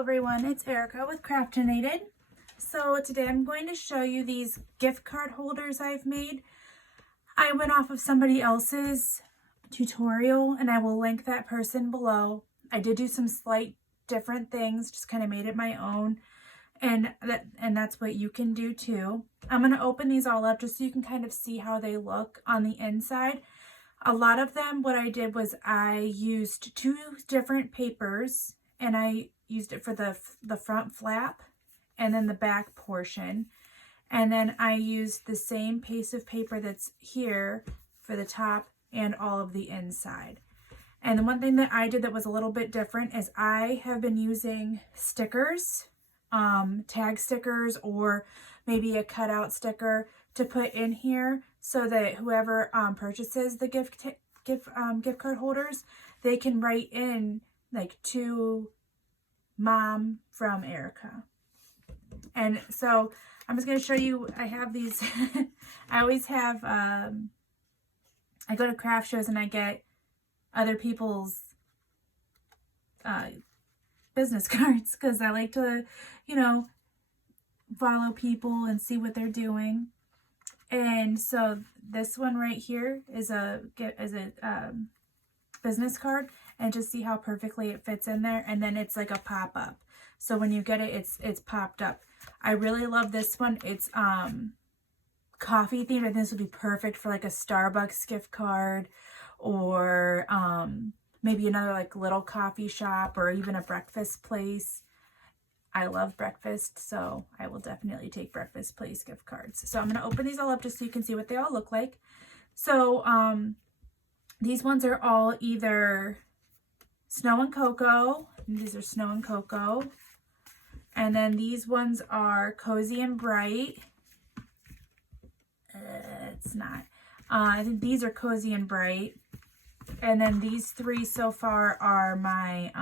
everyone, it's Erica with Crafteinated. So today I'm going to show you these gift card holders I've made. I went off of somebody else's tutorial and I will link that person below. I did do some slight different things, just kind of made it my own, and that's what you can do too. I'm going to open these all up just so you can kind of see how they look on the inside. A lot of them, what I did was I used two different papers, and I used it for the front flap and then the back portion. And then I used the same piece of paper that's here for the top and all of the inside. And the one thing that I did that was a little bit different is I have been using stickers, tag stickers, or maybe a cutout sticker to put in here so that whoever purchases the gift card holders, they can write in like to Mom from Erica. And so I'm just going to show you, I have these, I always have, I go to craft shows and I get other people's business cards because I like to, follow people and see what they're doing. And so this one right here is a business card, and just see how perfectly it fits in there. And then it's like a pop-up, so when you get it, it's popped up. I really love this one. It's coffee themed. I think this would be perfect for like a Starbucks gift card, or maybe another like little coffee shop, or even a breakfast place. I love breakfast, so I will definitely take breakfast place gift cards. So I'm going to open these all up just so you can see what they all look like. So these ones are all either Snow and Cocoa. These are Snow and Cocoa. And then these ones are Cozy and Bright. It's not. I think these are Cozy and Bright. And then these three so far are my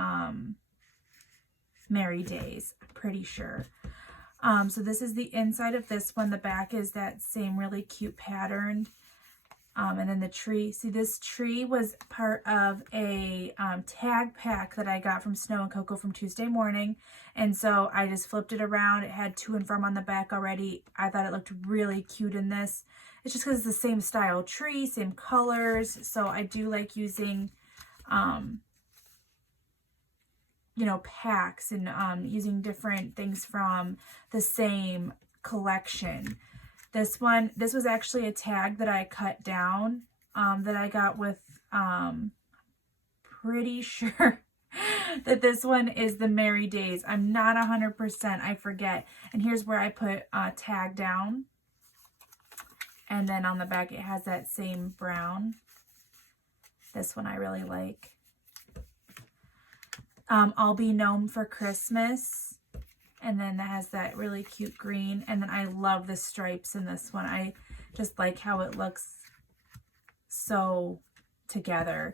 Merry Days, I'm pretty sure. So this is the inside of this one. The back is that same really cute pattern. And then the tree. See, this tree was part of a tag pack that I got from Snow and Cocoa from Tuesday morning. And so I just flipped it around. It had to and from on the back already. I thought it looked really cute in this. It's just because it's the same style tree, same colors. So I do like using packs and using different things from the same collection. This was actually a tag that I cut down that I got with, pretty sure that this one is the Merry Days. I'm not 100%, I forget. And here's where I put tag down. And then on the back it has that same brown. This one I really like. I'll Be Gnome for Christmas. And then that has that really cute green. And then I love the stripes in this one. I just like how it looks so together.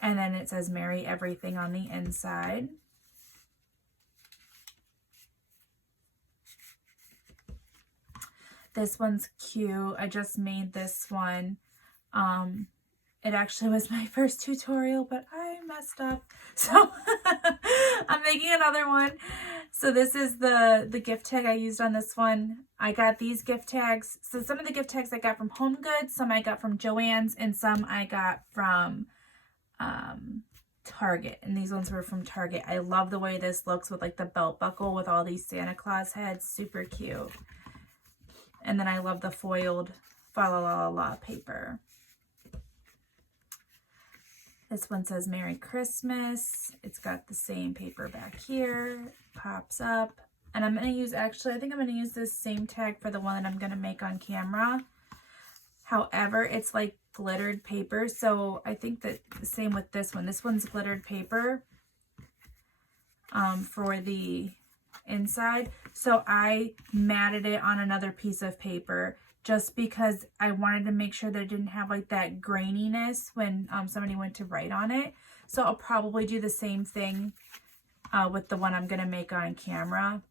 And then it says Merry Everything on the inside. This one's cute. I just made this one. It actually was my first tutorial, but I messed up. So I'm making another one. So this is the gift tag I used on this one. I got these gift tags. So some of the gift tags I got from Home Goods, some I got from Joann's, and some I got from Target. And these ones were from Target. I love the way this looks with like the belt buckle with all these Santa Claus heads. Super cute. And then I love the foiled Fa La La La paper. This one says Merry Christmas. It's got the same paper back here. Pops up. And I'm going to use, actually, I think I'm going to use this same tag for the one that I'm going to make on camera. However, it's like glittered paper. So I think that the same with this one. This one's glittered paper for the inside. So I matted it on another piece of paper, just because I wanted to make sure that it didn't have like that graininess when somebody went to write on it. So I'll probably do the same thing with the one I'm going to make on camera.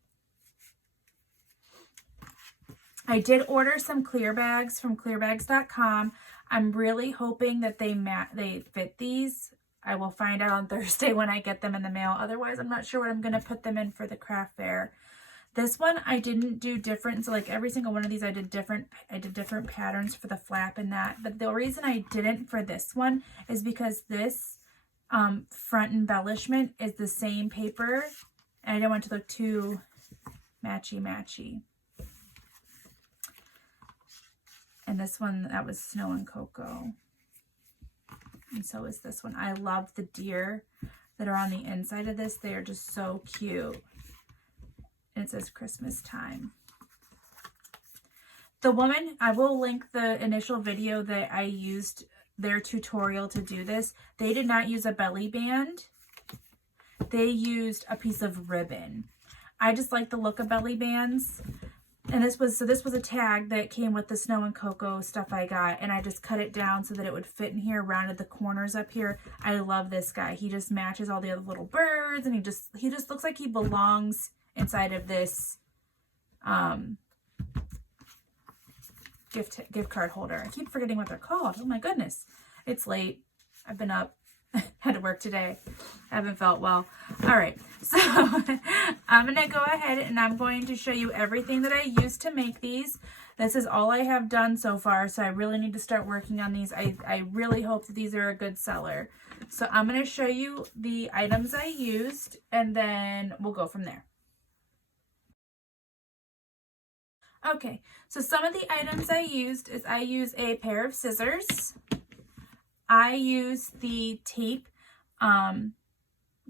I did order some clear bags from clearbags.com. I'm really hoping that they fit these. I will find out on Thursday when I get them in the mail. Otherwise, I'm not sure what I'm going to put them in for the craft fair. This one I didn't do different. So like every single one of these I did different patterns for the flap and that. But the reason I didn't for this one is because this front embellishment is the same paper. And I didn't want it to look too matchy. And this one, that was Snow and Cocoa. And so is this one. I love the deer that are on the inside of this. They are just so cute. And it says Christmas time. The woman, I will link the initial video that I used their tutorial to do this. They did not use a belly band. They used a piece of ribbon. I just like the look of belly bands. And this was a tag that came with the Snow and Cocoa stuff I got. And I just cut it down so that it would fit in here, rounded the corners up here. I love this guy. He just matches all the other little birds. And he just looks like he belongs inside of this gift card holder. I keep forgetting what they're called. Oh my goodness. It's late. I've been up. Had to work today. I haven't felt well. All right. So I'm going to go ahead and I'm going to show you everything that I used to make these. This is all I have done so far. So I really need to start working on these. I really hope that these are a good seller. So I'm going to show you the items I used and then we'll go from there. Okay, so some of the items I used is I use a pair of scissors. I use the tape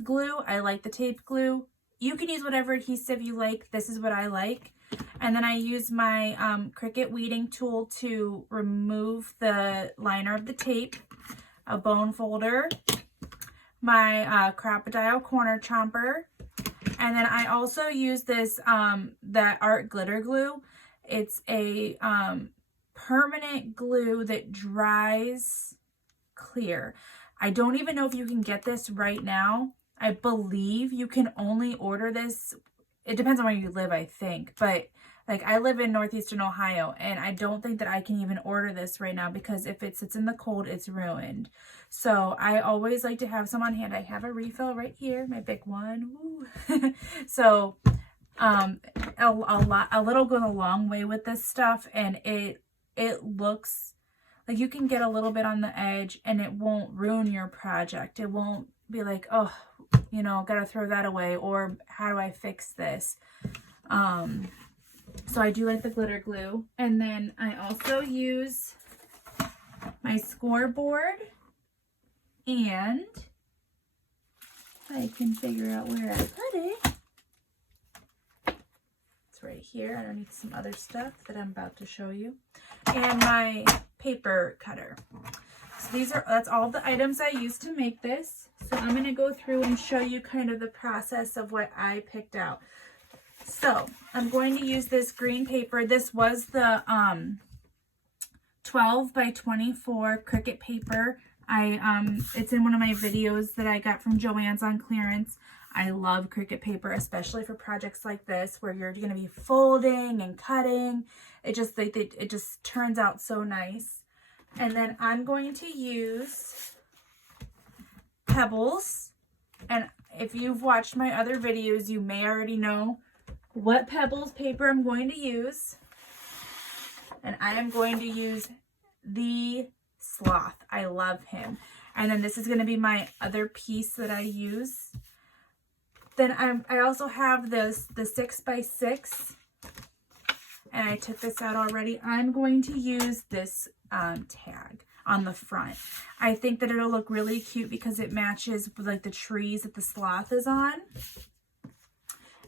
glue. I like the tape glue. You can use whatever adhesive you like. This is what I like. And then I use my Cricut weeding tool to remove the liner of the tape, a bone folder, my Crafteinated corner chomper, and then I also use this that art glitter glue. It's a permanent glue that dries clear. I don't even know if you can get this right now. I believe you can only order this. It depends on where you live, I think. But like I live in northeastern Ohio and I don't think that I can even order this right now because if it sits in the cold, it's ruined. So I always like to have some on hand. I have a refill right here, my big one. Woo. So a little goes a long way with this stuff, and it looks like you can get a little bit on the edge and it won't ruin your project. It won't be like, oh, you know, gotta throw that away, or how do I fix this? So I do like the glitter glue. And then I also use my scoreboard, and I can figure out where I put it. Right here underneath some other stuff that I'm about to show you, and my paper cutter. So that's all the items I used to make this. So I'm going to go through and show you kind of the process of what I picked out. So I'm going to use this green paper. This was the 12 by 24 Cricut paper. It's in one of my videos that I got from Joann's on clearance. I love Cricut paper, especially for projects like this where you're going to be folding and cutting. It just turns out so nice. And then I'm going to use pebbles. And if you've watched my other videos, you may already know what pebbles paper I'm going to use. And I am going to use the Sloth. I love him. And then this is going to be my other piece that I use. Then I also have the 6x6, and I took this out already. I'm going to use this tag on the front. I think that it'll look really cute because it matches with like the trees that the sloth is on.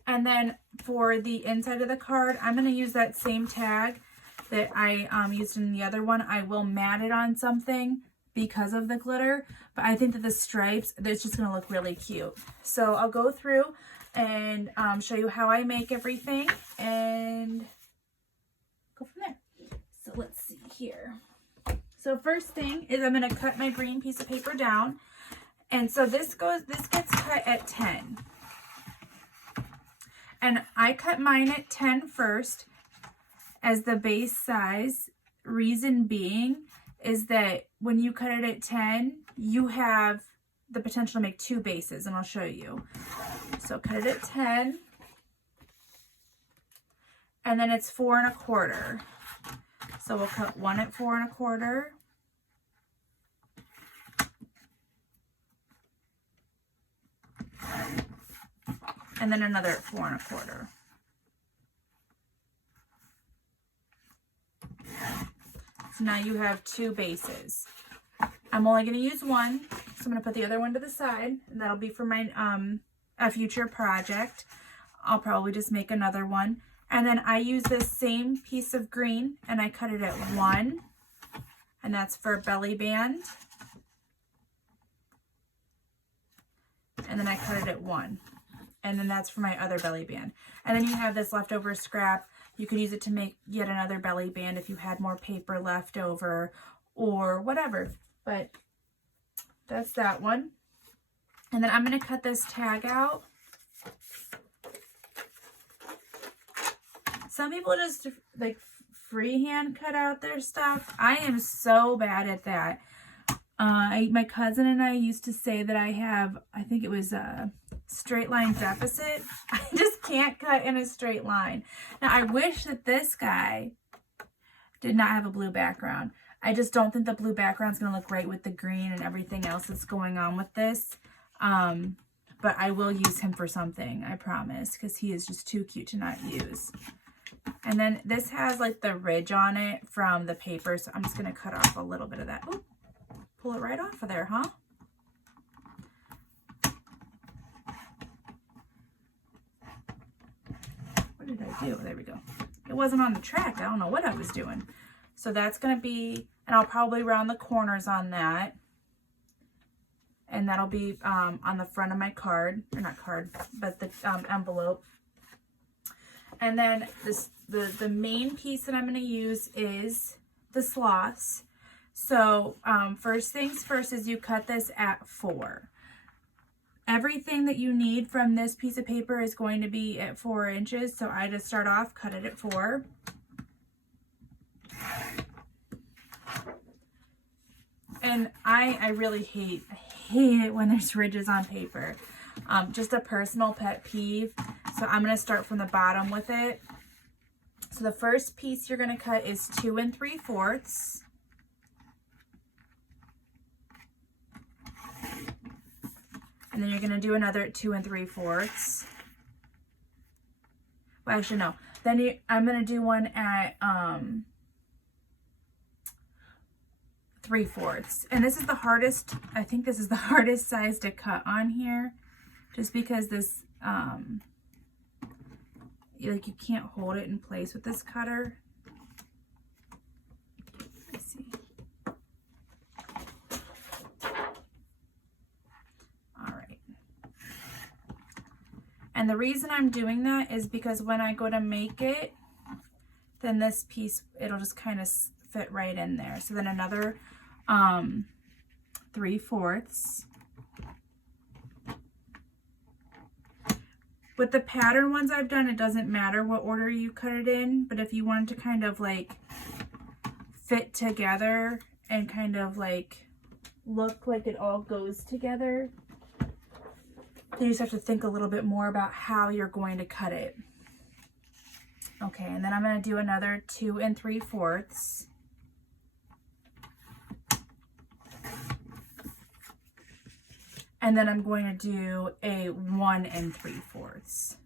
And then for the inside of the card, I'm going to use that same tag that I used in the other one. I will mat it on something because of the glitter, but I think that the stripes, it's just going to look really cute. So I'll go through and show you how I make everything and go from there. So let's see here. So first thing is I'm going to cut my green piece of paper down, and so this gets cut at 10, and I cut mine at 10 first as the base size. Reason being is that when you cut it at 10, you have the potential to make 2 bases, and I'll show you. So cut it at 10, and then it's 4 1/4. So we'll cut one at 4 1/4. And then another at 4 1/4. So now you have 2 bases. I'm only going to use one, so I'm going to put the other one to the side, and that'll be for my a future project. I'll probably just make another one. And then I use this same piece of green, and I cut it at 1, and that's for belly band. And then I cut it at 1, and then that's for my other belly band. And then you have this leftover scrap. You could use it to make yet another belly band if you had more paper left over or whatever. But that's that one. And then I'm going to cut this tag out. Some people just like freehand cut out their stuff. I am so bad at that. My cousin and I used to say that I have, I think it was a straight line deficit. I just can't cut in a straight line. Now I wish that this guy did not have a blue background. I just don't think the blue background is going to look right with the green and everything else that's going on with this. But I will use him for something, I promise, because he is just too cute to not use. And then this has like the ridge on it from the paper, so I'm just going to cut off a little bit of that. Ooh, pull it right off of there, huh? What did I do? There we go. It wasn't on the track. I don't know what I was doing. So that's going to be, and I'll probably round the corners on that. And that'll be on the front of my card, or not card, but the envelope. And then the main piece that I'm going to use is the sloths. So first things first is you cut this at 4. Everything that you need from this piece of paper is going to be at 4 inches. So I just start off, cut it at 4. And I really hate it when there's ridges on paper. Just a personal pet peeve. So I'm going to start from the bottom with it. So the first piece you're going to cut is 2 3/4. And then you're going to do another 2 3/4. Well, actually, no. Then I'm going to do one at 3/4. And this is the hardest, I think this is the hardest size to cut on here. Just because this, like you can't hold it in place with this cutter. Let's see. All right. And the reason I'm doing that is because when I go to make it, then this piece, it'll just kind of fit right in there. So then another 3/4. With the pattern ones I've done, it doesn't matter what order you cut it in, but if you wanted to kind of like fit together and kind of like look like it all goes together, you just have to think a little bit more about how you're going to cut it. Okay, and then I'm going to do another 2 3/4. And then I'm going to do a 1 3/4.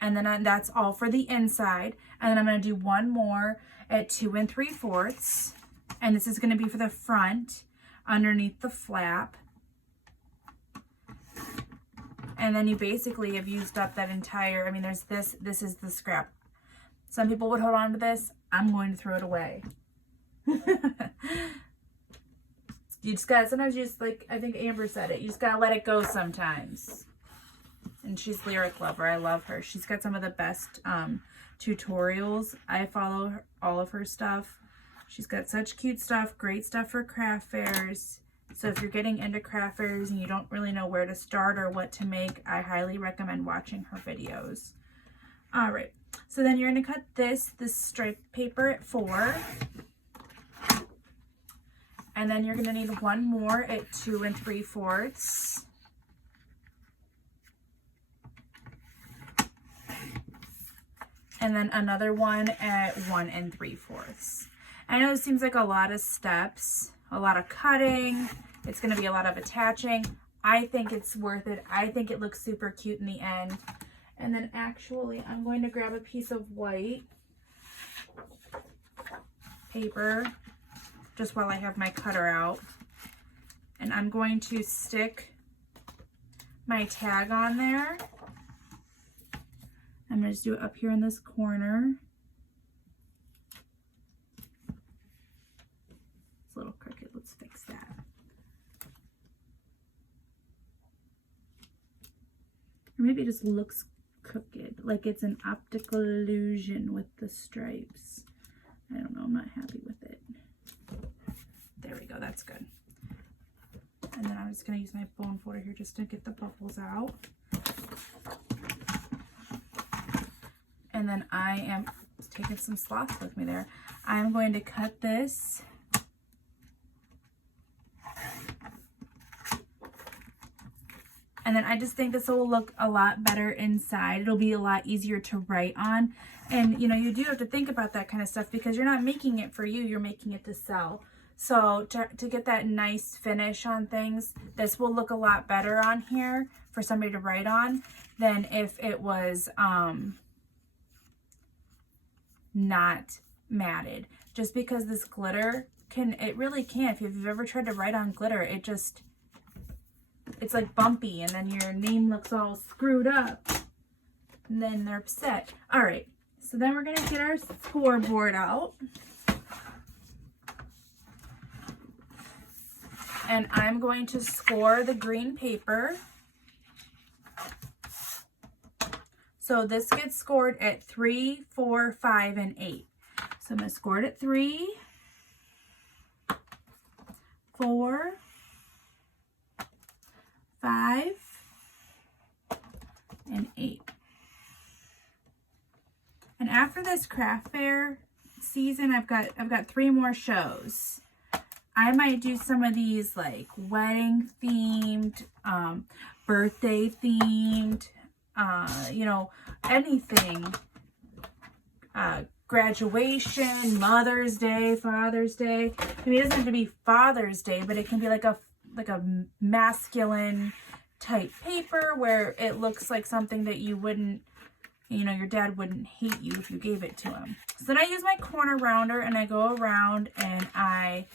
And then that's all for the inside. And then I'm going to do one more at 2 3/4. And this is going to be for the front underneath the flap. And then you basically have used up that entire, I mean, there's this is the scrap. Some people would hold on to this. I'm going to throw it away. You just gotta, sometimes you just, like I think Amber said it, you just gotta let it go sometimes. And she's Lyric Lover. I love her. She's got some of the best tutorials. I follow all of her stuff. She's got such cute stuff, great stuff for craft fairs. So if you're getting into craft fairs and you don't really know where to start or what to make, I highly recommend watching her videos. All right, so then you're gonna cut this striped paper at 4. And then you're going to need one more at 2 3/4. And then another one at 1 3/4. I know it seems like a lot of steps, a lot of cutting. It's going to be a lot of attaching. I think it's worth it. I think it looks super cute in the end. And then actually, I'm going to grab a piece of white paper just while I have my cutter out. And I'm going to stick my tag on there. I'm going to just do it up here in this corner. It's a little crooked. Let's fix that. Or maybe it just looks crooked, like it's an optical illusion with the stripes. I don't know. I'm not happy with it. There we go. That's good. And then I'm just going to use my bone folder here just to get the bubbles out. And then I am taking some slots with me there. I'm going to cut this. And then I just think this will look a lot better inside. It'll be a lot easier to write on. And you know, you do have to think about that kind of stuff because you're not making it for you, you're making it to sell. So to get that nice finish on things, this will look a lot better on here for somebody to write on than if it was not matted. Just because this glitter it really can. If you've ever tried to write on glitter, it's like bumpy and then your name looks all screwed up and then they're upset. All right, so then we're gonna get our scoreboard out. And I'm going to score the green paper. So this gets scored at 3, 4, 5, and 8. So I'm going to score it at 3, 4, 5, and 8. And after this craft fair season, I've got 3 more shows. I might do some of these like wedding themed, birthday themed, you know, anything, graduation, Mother's Day, Father's Day. I mean, it doesn't have to be Father's Day, but it can be like a masculine type paper where it looks like something that you wouldn't, you know, your dad wouldn't hate you if you gave it to him. So then I use my corner rounder and I go around and I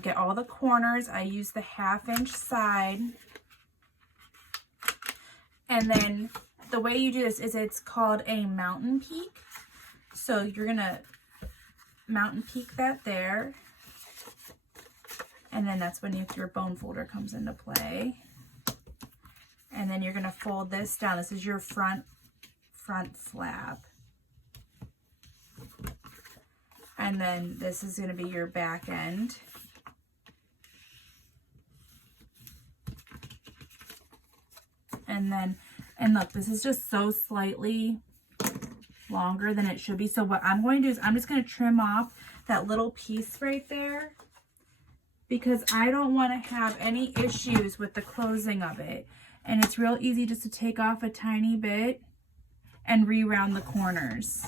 get all the corners. I use the 1/2 inch side. And then the way you do this is it's called a mountain peak. So you're going to mountain peak that there. And then that's when your bone folder comes into play. And then you're going to fold this down. This is your front flap. And then this is going to be your back end. And look, this is just so slightly longer than it should be. So what I'm going to do is I'm just going to trim off that little piece right there because I don't want to have any issues with the closing of it. And it's real easy just to take off a tiny bit and re-round the corners.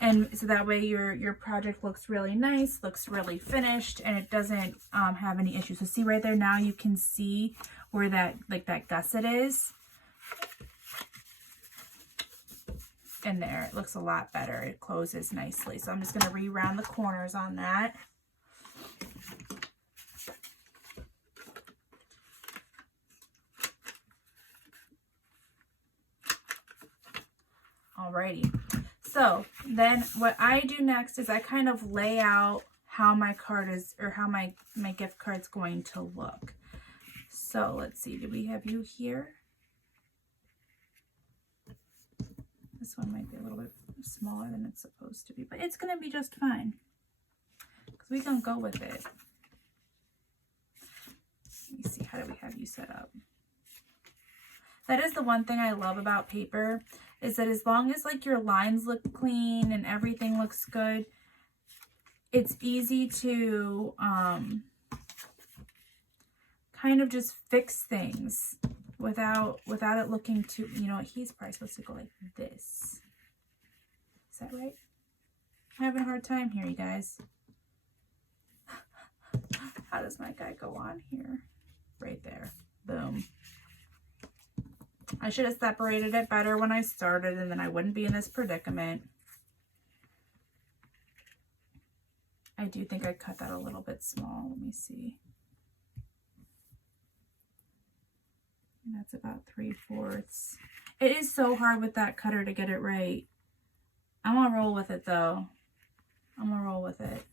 And so that way your project looks really nice, looks really finished, and it doesn't have any issues. So see right there, now you can see where that gusset is. And there, it looks a lot better. It closes nicely. So I'm just going to re-round the corners on that. Alrighty. So then what I do next is I kind of lay out how my card is, or how my gift card's going to look. So let's see, do we have you here? This one might be a little bit smaller than it's supposed to be, but it's going to be just fine because we're going to go with it. Let me see, how do we have you set up? That is the one thing I love about paper, is that as long as like your lines look clean and everything looks good, it's easy to kind of just fix things without it looking too, you know, he's probably supposed to go like this. Is that right? I'm having a hard time here, you guys. How does my guy go on here? Right there. Boom. I should have separated it better when I started, and then I wouldn't be in this predicament. I do think I cut that a little bit small. Let me see. And that's about 3/4. It is so hard with that cutter to get it right. I'm gonna roll with it though. I'm gonna roll with it.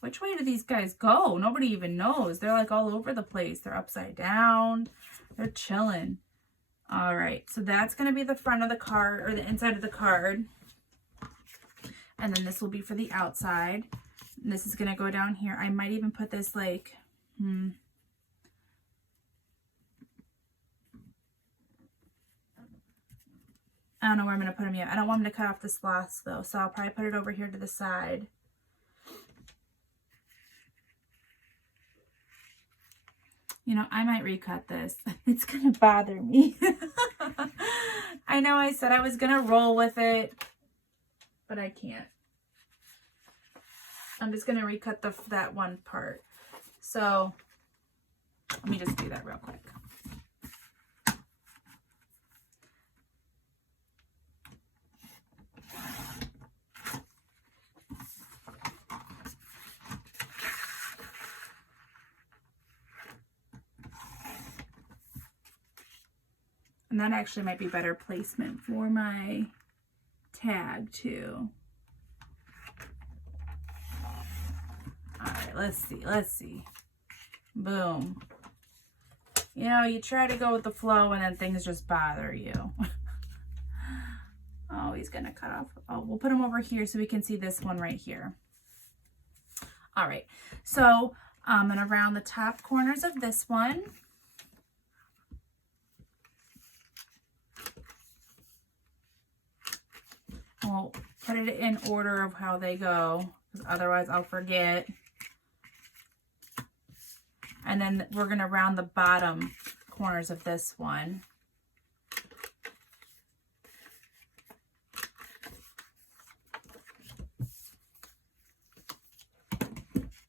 Which way do these guys go? Nobody even knows. They're like all over the place. They're upside down. They're chilling. All right, so that's going to be the front of the card, or the inside of the card. And then this will be for the outside. And this is going to go down here. I might even put this like, I don't know where I'm going to put them yet. I don't want them to cut off the slots though, so I'll probably put it over here to the side. You know, I might recut this. It's going to bother me. I know I said I was going to roll with it, but I can't. I'm just going to recut that one part. So let me just do that real quick. And that actually might be better placement for my tag too. All right, let's see. Boom. You know, you try to go with the flow and then things just bother you. Oh, he's gonna cut off. Oh, we'll put him over here so we can see this one right here. All right, so I'm gonna round the top corners of this one. We'll put it in order of how they go, because otherwise I'll forget. And then we're going to round the bottom corners of this one.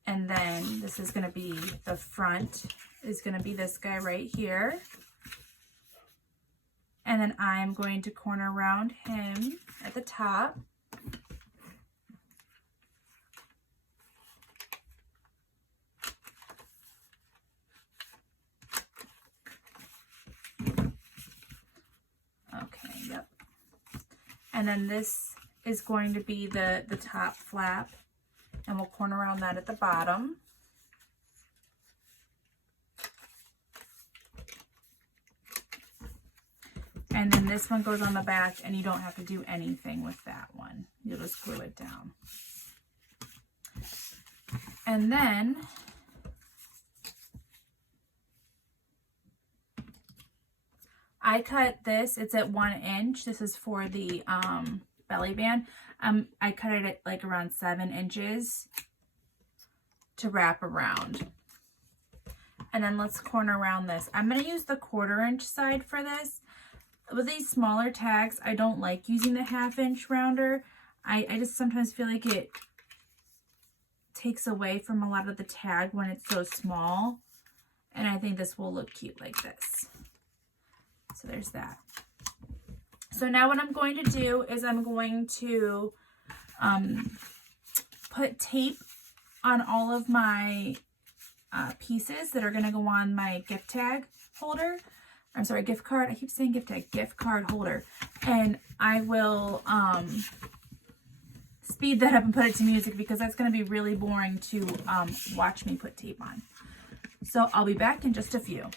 And then this is going to be the front, is going to be this guy right here. And then I'm going to corner round him at the top. Okay, yep. And then this is going to be the top flap, and we'll corner around that at the bottom. And then this one goes on the back, and you don't have to do anything with that one. You'll just glue it down. And then I cut this. It's at 1 inch. This is for the belly band. I cut it at like around 7 inches to wrap around. And then let's corner around this. I'm going to use the 1/4 inch side for this. With these smaller tags, I don't like using the 1/2 inch rounder. I just sometimes feel like it takes away from a lot of the tag when it's so small. And I think this will look cute like this. So there's that. So now what I'm going to do is I'm going to put tape on all of my pieces that are going to go on my gift tag holder. I'm sorry, gift card. I keep saying gift tag, gift card holder. And I will speed that up and put it to music, because that's going to be really boring to watch me put tape on. So I'll be back in just a few.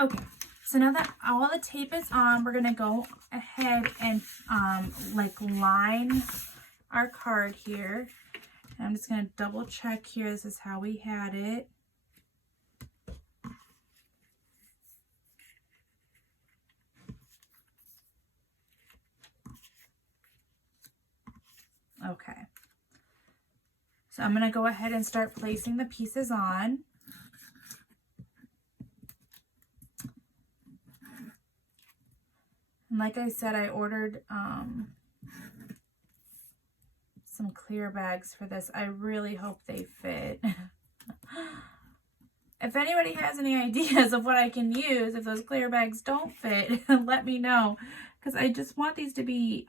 Okay, so now that all the tape is on, we're gonna go ahead and like line our card here. And I'm just gonna double check here. This is how we had it. Okay. So I'm gonna go ahead and start placing the pieces on. And like I said, I ordered some clear bags for this. I really hope they fit. If anybody has any ideas of what I can use, if those clear bags don't fit, let me know. Because I just want these to be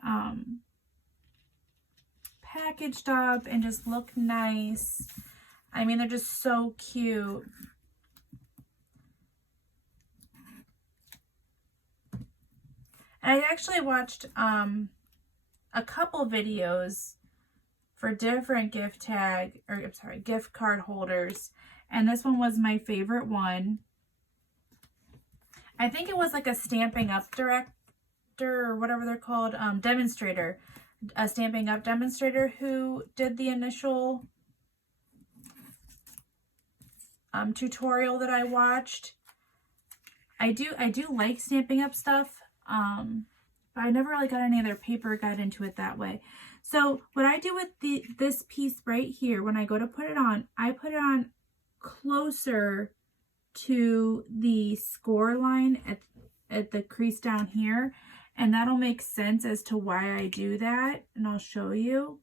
packaged up and just look nice. I mean, they're just so cute. And I actually watched a couple videos for different gift card holders, and this one was my favorite one. I think it was like a Stampin' Up director or whatever they're called, demonstrator, a Stampin' Up demonstrator who did the initial tutorial that I watched. I do like Stampin' Up stuff. But I never really got any other paper, got into it that way. So what I do with this piece right here, when I go to put it on, I put it on closer to the score line at the crease down here. And that'll make sense as to why I do that. And I'll show you.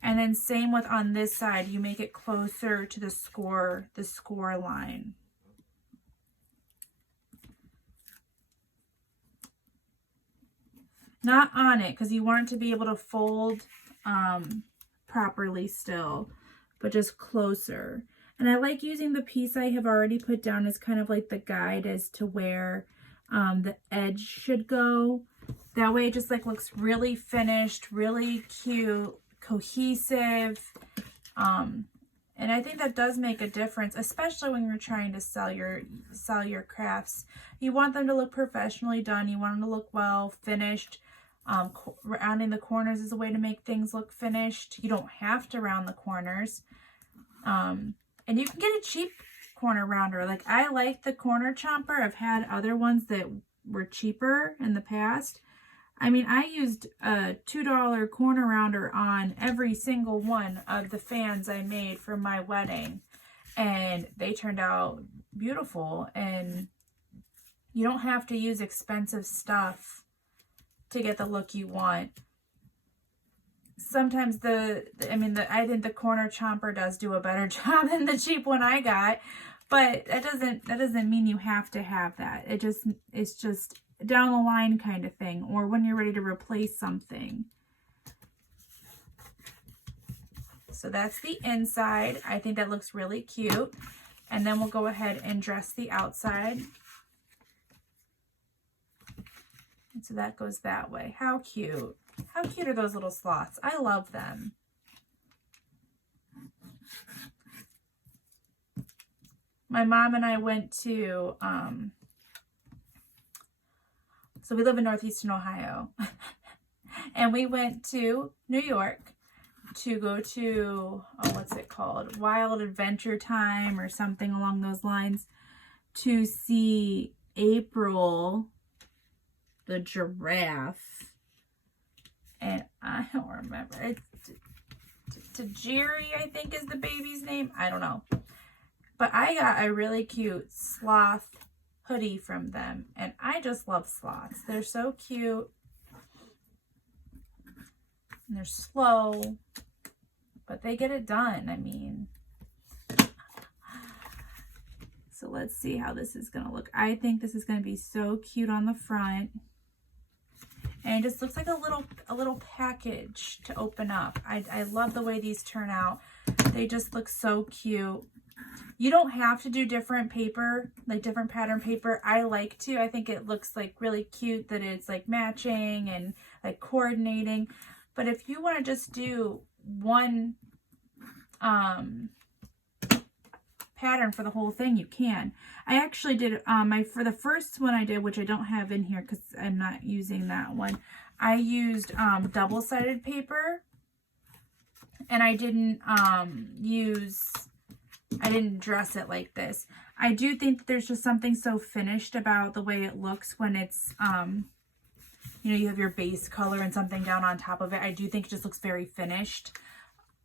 And then same with on this side, you make it closer to the score line. Not on it, because you want it to be able to fold properly still, but just closer. And I like using the piece I have already put down as kind of like the guide as to where the edge should go. That way it just like looks really finished, really cute, cohesive. And I think that does make a difference, especially when you're trying to sell your crafts. You want them to look professionally done. You want them to look well finished. Rounding the corners is a way to make things look finished. You don't have to round the corners. And you can get a cheap corner rounder. Like, I like the corner chomper. I've had other ones that were cheaper in the past. I mean, I used a $2 corner rounder on every single one of the fans I made for my wedding. And they turned out beautiful. And you don't have to use expensive stuff to get the look you want. Sometimes I think the corner chomper does do a better job than the cheap one I got, but that doesn't mean you have to have that. It's just down the line kind of thing, or when you're ready to replace something. So that's the inside. I think that looks really cute. And then we'll go ahead and dress the outside. And so that goes that way. How cute. How cute are those little sloths? I love them. My mom and I went to, so we live in Northeastern Ohio. And we went to New York to go to, what's it called? Wild Adventure Time or something along those lines, to see April the giraffe. And I don't remember. It's Tajiri, I think is the baby's name. I don't know. But I got a really cute sloth hoodie from them. And I just love sloths. They're so cute. And they're slow. But they get it done. I mean. So let's see how this is going to look. I think this is going to be so cute on the front. And it just looks like a little package to open up. I love the way these turn out. They just look so cute. You don't have to do different paper, like different pattern paper. I like to. I think it looks like really cute that it's like matching and like coordinating. But if you want to just do one pattern for the whole thing, you can. I actually did for the first one I did, which I don't have in here because I'm not using that one. I used double-sided paper, and I didn't dress it like this. I do think that there's just something so finished about the way it looks when it's you know, you have your base color and something down on top of it. I do think it just looks very finished.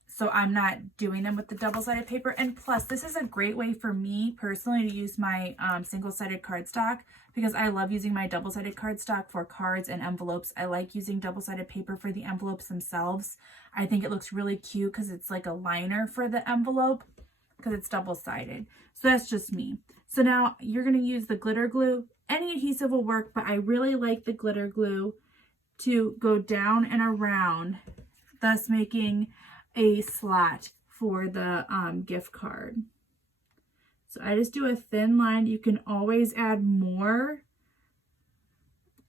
So I'm not doing them with the double-sided paper. And plus, this is a great way for me personally to use my single-sided cardstock, because I love using my double-sided cardstock for cards and envelopes. I like using double-sided paper for the envelopes themselves. I think it looks really cute because it's like a liner for the envelope because it's double-sided. So that's just me. So now you're going to use the glitter glue. Any adhesive will work, but I really like the glitter glue to go down and around, thus making a slot for the gift card. So I just do a thin line. You can always add more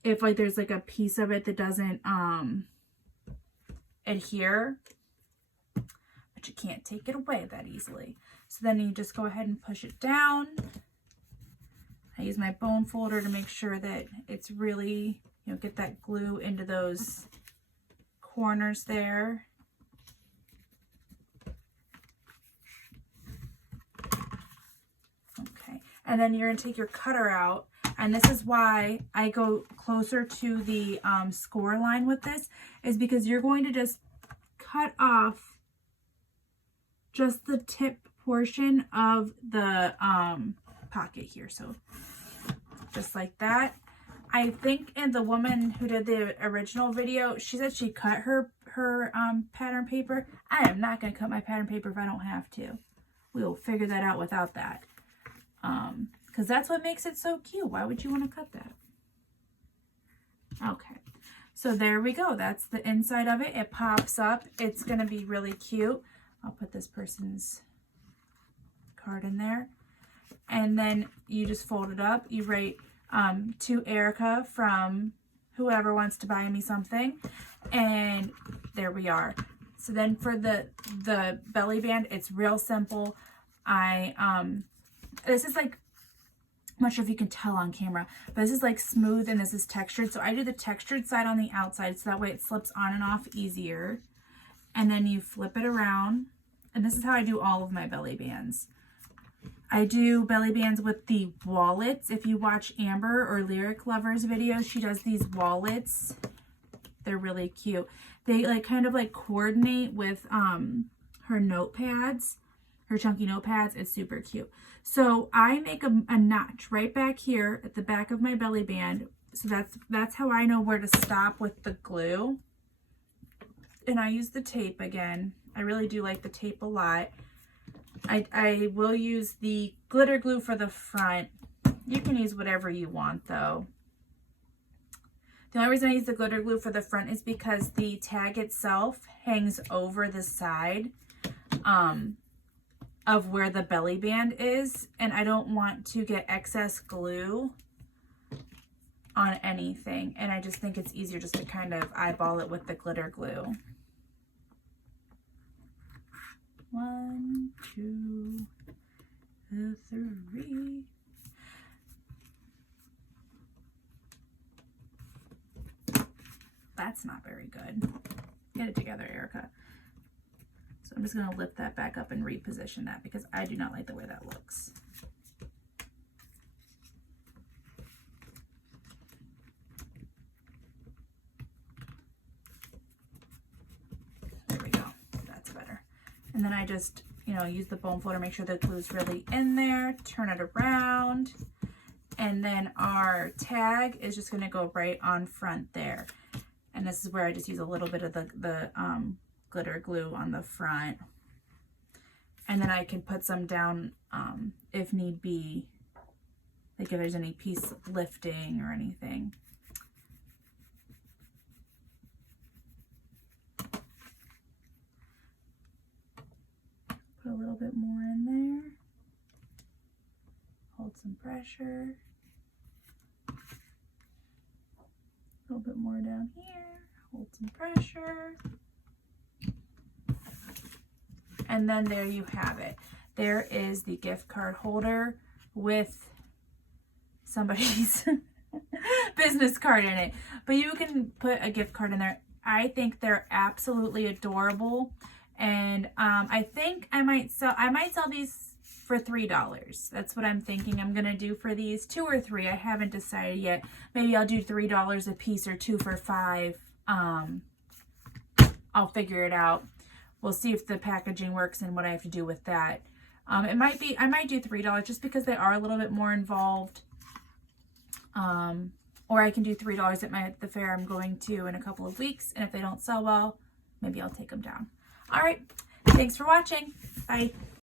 if like there's like a piece of it that doesn't adhere, but you can't take it away that easily. So then you just go ahead and push it down. I use my bone folder to make sure that it's really, you know, get that glue into those corners there. Okay, and then you're going to take your cutter out, and this is why I go closer to the score line with this, is because you're going to just cut off just the tip portion of the pocket here. So just like that. I think in the woman who did the original video, she said she cut her pattern paper. I am not going to cut my pattern paper if I don't have to. We will figure that out without that. Because that's what makes it so cute. Why would you want to cut that? Okay. So there we go. That's the inside of it. It pops up. It's going to be really cute. I'll put this person's card in there. And then you just fold it up. You write to Erica from whoever wants to buy me something. And there we are. So then for the belly band, it's real simple. This is like, I'm not sure if you can tell on camera, but this is like smooth and this is textured. So I do the textured side on the outside so that way it slips on and off easier. And then you flip it around. And this is how I do all of my belly bands. I do belly bands with the wallets. If you watch Amber or Lyric Lovers video, she does these wallets. They're really cute. They like kind of like coordinate with her notepads, her chunky notepads. It's super cute. So I make a notch right back here at the back of my belly band. So that's how I know where to stop with the glue. And I use the tape again. I really do like the tape a lot. I will use the glitter glue for the front. You can use whatever you want though. The only reason I use the glitter glue for the front is because the tag itself hangs over the side of where the belly band is, and I don't want to get excess glue on anything, and I just think it's easier just to kind of eyeball it with the glitter glue. 1, 2, 3. That's not very good. Get it together, Erica. So I'm just going to lift that back up and reposition that because I do not like the way that looks. There we go. That's better. And then I just, you know, use the bone folder, make sure the glue's really in there, turn it around, and then our tag is just going to go right on front there. And this is where I just use a little bit of the glitter glue on the front. And then I can put some down if need be, like if there's any piece lifting or anything. Put a little bit more in there. Hold some pressure. A little bit more down here. Hold some pressure. And then there you have it. there is the gift card holder with somebody's business card in it. But you can put a gift card in there. I think they're absolutely adorable. And I think I might sell these for $3. That's what I'm thinking I'm gonna do for these. 2 or 3, I haven't decided yet. Maybe I'll do $3 a piece or 2 for $5. I'll figure it out. We'll see if the packaging works and what I have to do with that. I might do $3 just because they are a little bit more involved. Or I can do $3 at the fair I'm going to in a couple of weeks. And if they don't sell well, maybe I'll take them down. All right. Thanks for watching. Bye.